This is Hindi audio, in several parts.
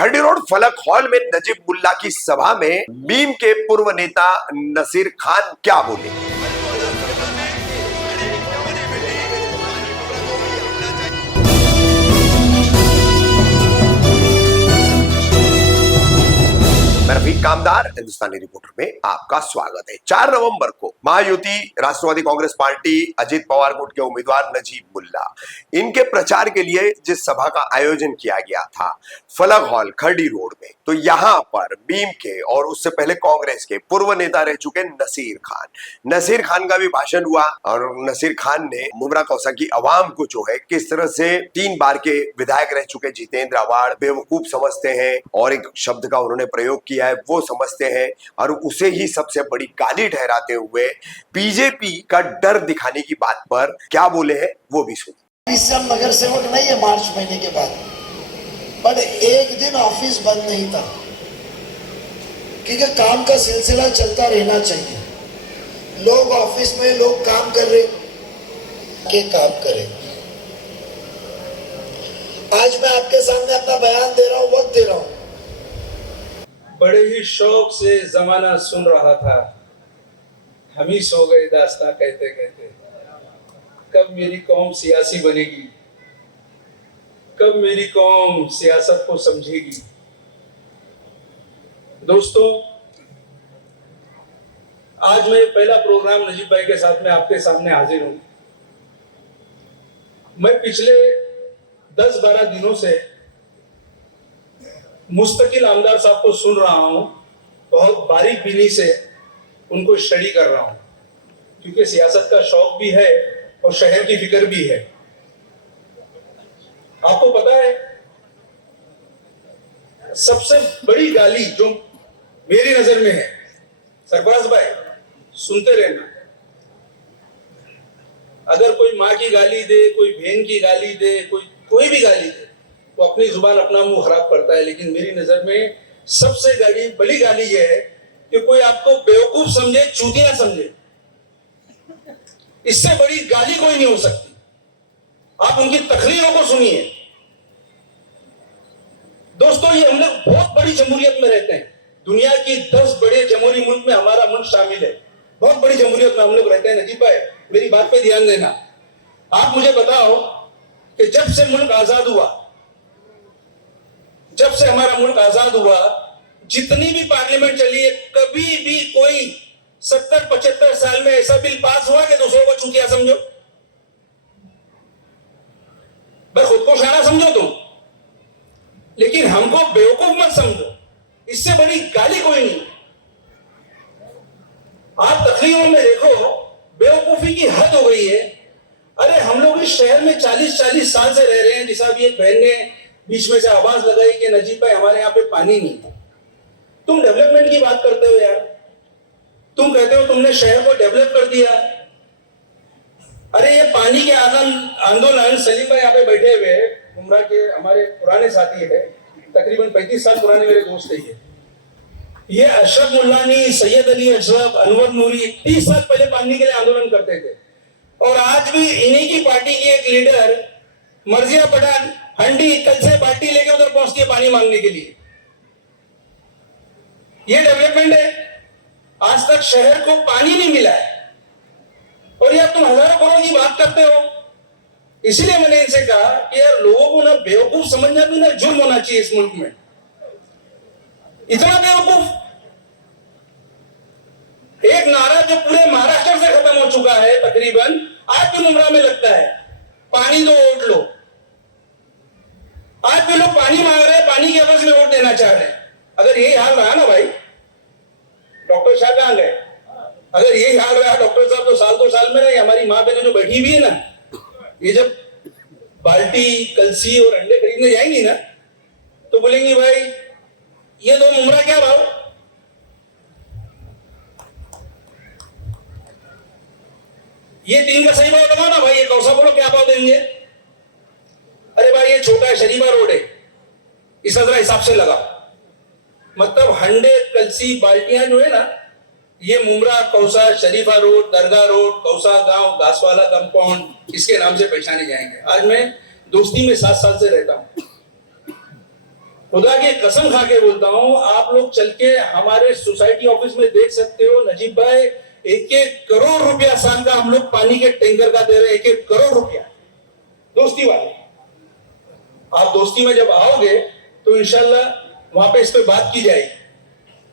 खरडी रोड फलक हॉल में नजीब मुल्ला की सभा में बीम के पूर्व नेता नसीर खान क्या बोले। मैं रफीक कामदार हिंदुस्तानी रिपोर्टर में आपका स्वागत है। 4 नवंबर को महायुति राष्ट्रवादी कांग्रेस पार्टी अजीत पवार गुट के उम्मीदवार नजीब मुल्ला इनके प्रचार के लिए जिस सभा का आयोजन किया गया था फलक हॉल खरडी रोड में, तो यहाँ पर बीम के और उससे पहले कांग्रेस के पूर्व नेता रह चुके नसीर खान का भी भाषण हुआ और नसीर खान ने मुमरा कौसा की आवाम को जो है किस तरह से 3 बार के विधायक रह चुके जितेंद्र आवाड़ बेवकूफ समझते हैं और एक शब्द का उन्होंने प्रयोग किया है वो समझते हैं और उसे ही सबसे बड़ी गाली ठहराते हुए बीजेपी का डर दिखाने की बात पर क्या बोले हैं वो भी सुनिए। इससे हम नगर सेवक नहीं है मार्च महीने के बाद, पर एक दिन ऑफिस बंद नहीं था क्योंकि काम का सिलसिला चलता रहना चाहिए। लोग ऑफिस में लोग काम कर रहे के काम करें। आज मैं आपके सामने अपना बयान दे रहा हूं, वक्त दे रहा हूं। बड़े ही शौक से जमाना सुन रहा था, हम ही सो गए दास्तां कहते कहते। कब मेरी कौम सियासी बनेगी, कब मेरी कौम सियासत को समझेगी। दोस्तों, आज मैं पहला प्रोग्राम नजीब भाई के साथ में आपके सामने हाजिर हूं। मैं पिछले 10-12 दिनों से मुस्तकिल आमदार साहब को सुन रहा हूं, बहुत बारीक बीनी से उनको स्टडी कर रहा हूं, क्योंकि सियासत का शौक भी है और शहर की फिक्र भी है। आपको पता है, सबसे बड़ी गाली जो मेरी नजर में है, सरफराज भाई सुनते रहना, अगर कोई माँ की गाली दे, कोई बहन की गाली दे, कोई भी गाली दे, वो अपनी जुबान अपना मुंह खराब करता है। लेकिन मेरी नजर में सबसे बड़ी गाली ये है कि कोई आपको बेवकूफ समझे, चूतिया समझे, इससे बड़ी गाली कोई नहीं हो सकती। आप उनकी तकरीरों को सुनिए। दोस्तों, ये हम लोग बहुत बड़ी जमहूरियत में रहते हैं। दुनिया की 10 बड़े जमहूरी मुल्क में हमारा मुल्क शामिल है। बहुत बड़ी जमहूरियत में हम लोग रहते हैं। नजीब भाई, मेरी बात पे ध्यान देना। आप मुझे बताओ कि जब से मुल्क आजाद हुआ, जब से हमारा मुल्क आजाद हुआ, जितनी भी पार्लियामेंट चली है, कभी भी कोई 70-75 साल में ऐसा बिल पास हुआ कि दूसरों को चूतिया समझो, बस खुद को शाना समझो तुम, लेकिन हमको बेवकूफ मत समझो। इससे बड़ी गाली कोई नहीं। आप तकरीरों में देखो, बेवकूफी की हद हो गई है। अरे हम लोग इस शहर में 40-40 साल से रह रहे हैं। जिस अभी एक बहन ने बीच में से आवाज लगाई कि नजीब भाई हमारे यहाँ पे पानी नहीं है। तुम डेवलपमेंट की बात करते हो यार, तुम कहते हो तुमने शहर को डेवलप कर दिया। अरे ये पानी के आंदोलन, सलीम भाई यहाँ पे बैठे हुए उमरा के हमारे पुराने साथी है, तकरीबन 35 साल पुराने मेरे दोस्त है। ये अशरफ मुल्लानी, सैयद अली अशरफ, अनवर नूरी 30 साल पहले पानी के लिए आंदोलन करते थे। और आज भी इन्हीं की पार्टी की एक लीडर मर्जिया पठान हंडी कल से पार्टी लेके उधर पहुंचती है पानी मांगने के लिए। ये डेवलपमेंट है? आज तक शहर को पानी नहीं मिला है और यार तुम हजारों करोड़ की बात करते हो। इसलिए मैंने इनसे कहा कि यार लोगों को ना बेवकूफ समझना भी ना जुर्म होना चाहिए इस मुल्क में। इतना बेवकूफ, एक नारा जो पूरे महाराष्ट्र से खत्म हो चुका है तकरीबन, आज भी मुमरा में लगता है, पानी दो वोट लो। आज भी लोग पानी मांग रहे हैं, पानी के एवज में वोट देना चाह रहे हैं। अगर यही हाल रहा ना भाई, डॉक्टर शाह कहां गए? अगर यही हाल रहा डॉक्टर साहब, तो साल 2 साल में नहीं, हमारी माँ बहनें जो बैठी हुई है ना, ये जब बाल्टी, कलसी और अंडे खरीदने जाएंगी ना, तो बोलेंगी भाई ये 2 मुमरा क्या भाव? ये 3 का सही भाव लगाओ ना भाई, ये कौसा बोलो क्या भाव देंगे? अरे भाई ये छोटा है, शरीफा रोड है, इसका जरा हिसाब से लगा। मतलब हंडे, कलसी, बाल्टियां जो है ना, ये मुमरा, कौसा, शरीफा रोड, दरगाह रोड, कौसा गांव, घासवाला कंपाउंड, इसके नाम से पहचाने जाएंगे। आज मैं दोस्ती में 7 साल से रहता हूं। खुदा की कसम खा के बोलता हूं, आप लोग चल के हमारे सोसाइटी ऑफिस में देख सकते हो नजीब भाई, 1-1 करोड़ रुपया साल का हम लोग पानी के टैंकर का दे रहे हैं, 1-1 करोड़ रुपया दोस्ती वाले। आप दोस्ती में जब आओगे तो इंशाल्लाह वहां पे इस पे बात की जाएगी,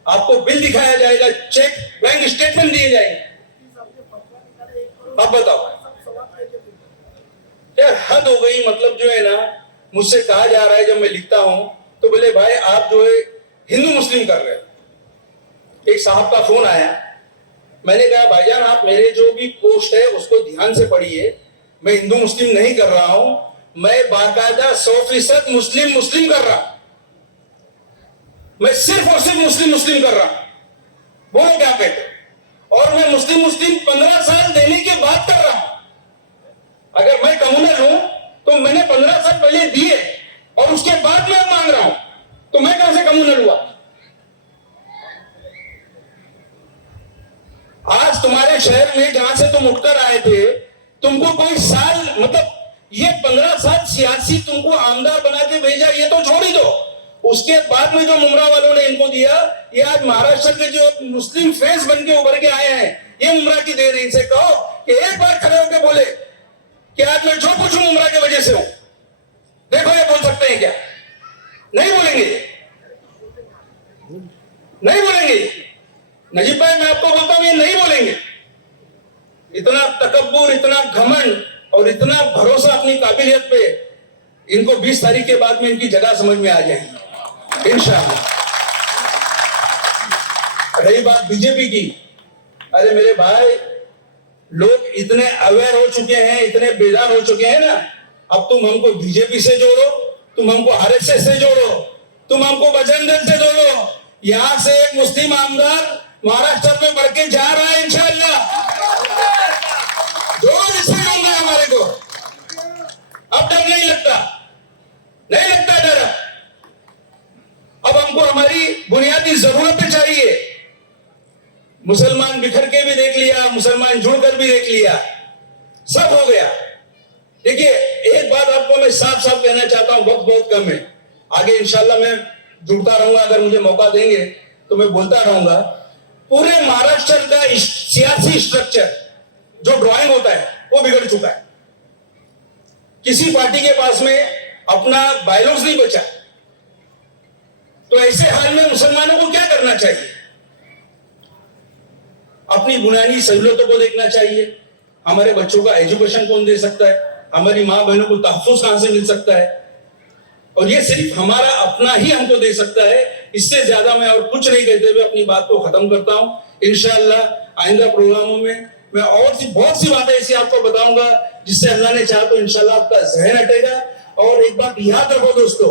आपको बिल दिखाया जाएगा, चेक बैंक स्टेटमेंट दिए जाएंगे। अब बताओ यार, हद हो गई। मतलब जो है ना, मुझसे कहा जा रहा है जब मैं लिखता हूं तो बोले भाई आप जो है हिंदू मुस्लिम कर रहे हो। एक साहब का फोन आया, मैंने कहा भाईजान आप मेरे जो भी पोस्ट है उसको ध्यान से पढ़िए, मैं हिंदू मुस्लिम नहीं कर रहा हूं, मैं बाकायदा 100% मुस्लिम मुस्लिम कर रहा हूं, मैं सिर्फ और सिर्फ मुस्लिम मुस्लिम कर रहा हूं। बोलो क्या कहते? और मैं मुस्लिम मुस्लिम 15 साल देने के बाद कर रहा हूं। अगर मैं कम्युनल हूं तो मैंने 15 साल पहले दिए और उसके बाद मैं मांग रहा हूं, तो मैं कहां से कम्युनल हुआ? आज तुम्हारे शहर में जहां से तुम उठकर आए थे, तुमको कोई साल, मतलब ये 15 साल सियासी तुमको आमदार बना के भेजा, ये तो छोड़ ही दो। उसके बाद में जो मुमरा वालों ने इनको दिया, ये आज महाराष्ट्र के जो मुस्लिम फेस बन के उभर के आए हैं, ये मुमरा की देर है। इनसे कहो कि एक बार खड़े होकर बोले कि आज मैं जो कुछ हूं मुमरा की वजह से हूं। देखो ये बोल सकते हैं क्या? नहीं बोलेंगे, नहीं बोलेंगे। नजीब भाई मैं आपको बोलता हूं ये नहीं बोलेंगे। इतना तकब्बुर, इतना घमंड और इतना भरोसा अपनी काबिलियत पे, इनको 20 तारीख के बाद में इनकी जगह समझ में आ जाएगी इंशाअल्लाह। रही बात बीजेपी की, अरे मेरे भाई लोग इतने अवेयर हो चुके हैं, इतने बेदार हो चुके हैं ना, अब तुम हमको बीजेपी से जोड़ो, तुम हमको आरएसएस से जोड़ो, तुम हमको बजरंग दल से जोड़ो। यहां से एक मुस्लिम आमदार महाराष्ट्र में बढ़ के जा रहा है इंशाअल्लाह। जोड़ो जिससे होंगे हमारे को, अब डर नहीं लगता, नहीं लगता डर। अब हमको हमारी बुनियादी जरूरतें चाहिए। मुसलमान बिखर के भी देख लिया, मुसलमान जुड़कर भी देख लिया, सब हो गया। देखिए एक बात आपको मैं साफ साफ कहना चाहता हूं, वक्त बहुत कम है, आगे इंशाल्लाह मैं जुड़ता रहूंगा, अगर मुझे मौका देंगे तो मैं बोलता रहूंगा। पूरे महाराष्ट्र का सियासी स्ट्रक्चर जो ड्राइंग होता है वो बिगड़ चुका है। किसी पार्टी के पास में अपना बायलॉज नहीं बचा। तो ऐसे हाल में मुसलमानों को क्या करना चाहिए? अपनी बुनियादी सहूलियतों को देखना चाहिए। हमारे बच्चों का एजुकेशन कौन दे सकता है? हमारी माँ बहनों को तहफ्फुज़ कहां से मिल सकता है? और ये सिर्फ हमारा अपना ही हमको दे सकता है। इससे ज्यादा मैं और कुछ नहीं कहते हुए अपनी बात को खत्म करता हूं। इंशाअल्लाह आइंदा प्रोग्रामों में मैं और बहुत सी बातें ऐसी आपको बताऊंगा जिससे अल्लाह ने चाहा तो इंशाअल्लाह आपका जहन हटेगा। और एक बात याद रखो दोस्तों,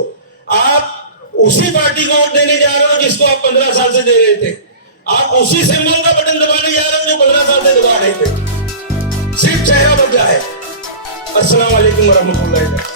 आप उसी पार्टी को वोट देने जा रहे हो जिसको आप 15 साल से दे रहे थे। आप उसी सिंबल का बटन दबाने जा रहे हो जो 15 साल से दबा रहे थे। सिर्फ चेहरा बदला है। अस्सलाम वालेकुम वरहमतुल्लाहि।